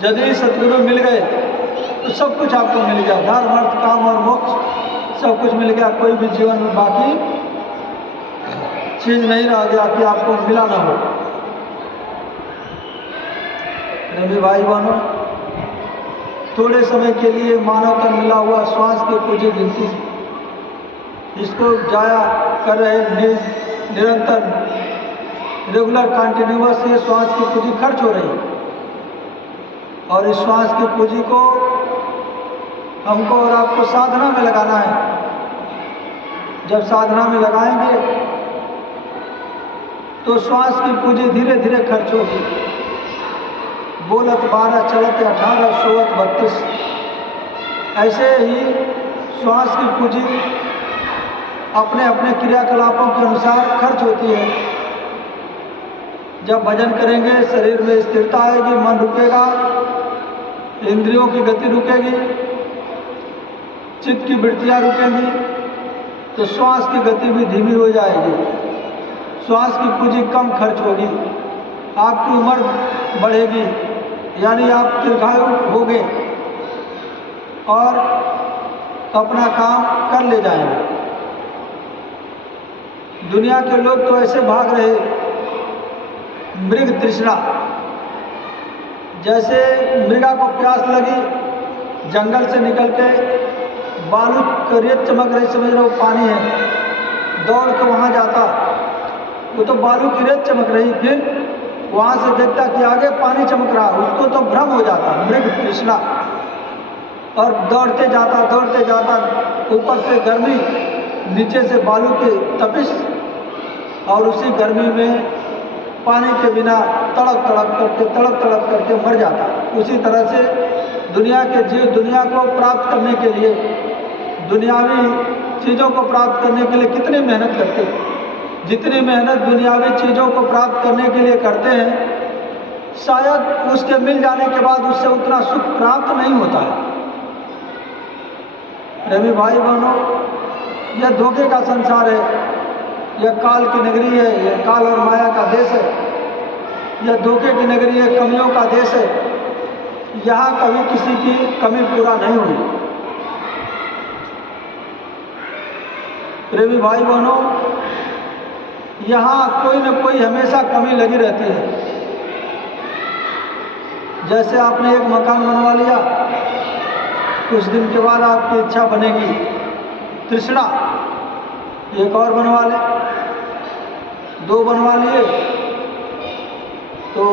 यदि सतगुरु मिल गए तो सब कुछ आपको मिल गया, धर्म अर्थ काम और मोक्ष सब कुछ मिल गया। कोई भी जीवन में बाकी चीज नहीं रह गया कि आपको मिला ना हो। रवि भाई बहनों, थोड़े समय के लिए मानव का मिला हुआ श्वास की पूंजी गिनती, इसको जाया कर रहे निरंतर रेगुलर कंटिन्यूअस ये श्वास की पूंजी खर्च हो रही है। और इस श्वास की पूंजी को हमको और आपको साधना में लगाना है। जब साधना में लगाएंगे तो श्वास की पूंजी धीरे धीरे खर्च होगी। बोलत 12, चलत 18, सोवत 32, ऐसे ही श्वास की पूंजी अपने अपने क्रियाकलापों के अनुसार खर्च होती है। जब भजन करेंगे शरीर में स्थिरता आएगी, मन रुकेगा, इंद्रियों की गति रुकेगी, चित्त की वृत्तियां रुकेंगी, तो श्वास की गति भी धीमी हो जाएगी, श्वास की पूंजी कम खर्च होगी, आपकी उम्र बढ़ेगी, यानी आप दीर्घायु होंगे और अपना काम कर ले जाएंगे। दुनिया के लोग तो ऐसे भाग रहे मृग तृष्णा, जैसे मृगा को प्यास लगी, जंगल से निकल के बालू की रेत चमक रही, समझ रहे हो पानी है, दौड़ के वहाँ जाता, वो तो बालू की रेत चमक रही, फिर वहाँ से देखता कि आगे पानी चमक रहा, उसको तो भ्रम हो जाता, मृग तृष्णा, और दौड़ते जाता, ऊपर से गर्मी, नीचे से बालू की तपिश, और उसी गर्मी में पानी के बिना तड़प तड़प करके मर जाता। उसी तरह से दुनिया के जीव दुनिया को प्राप्त करने के लिए, दुनियावी चीज़ों को प्राप्त करने के लिए कितनी मेहनत करते हैं। जितनी मेहनत दुनियावी चीज़ों को प्राप्त करने के लिए करते हैं, शायद उसके मिल जाने के बाद उससे उतना सुख प्राप्त नहीं होता है। रवि भाई बहनों, यह धोखे का संसार है, यह काल की नगरी है, यह काल और माया का देश है, यह धोखे की नगरी है, कमियों का देश है। यहाँ कभी किसी की कमी पूरा नहीं हुई। प्रेमी भाई बहनों, यहाँ कोई न कोई हमेशा कमी लगी रहती है। जैसे आपने एक मकान बनवा लिया, कुछ दिन के बाद आपकी इच्छा बनेगी, तृष्णा, एक और बनवा ले, 2 बनवा लिए तो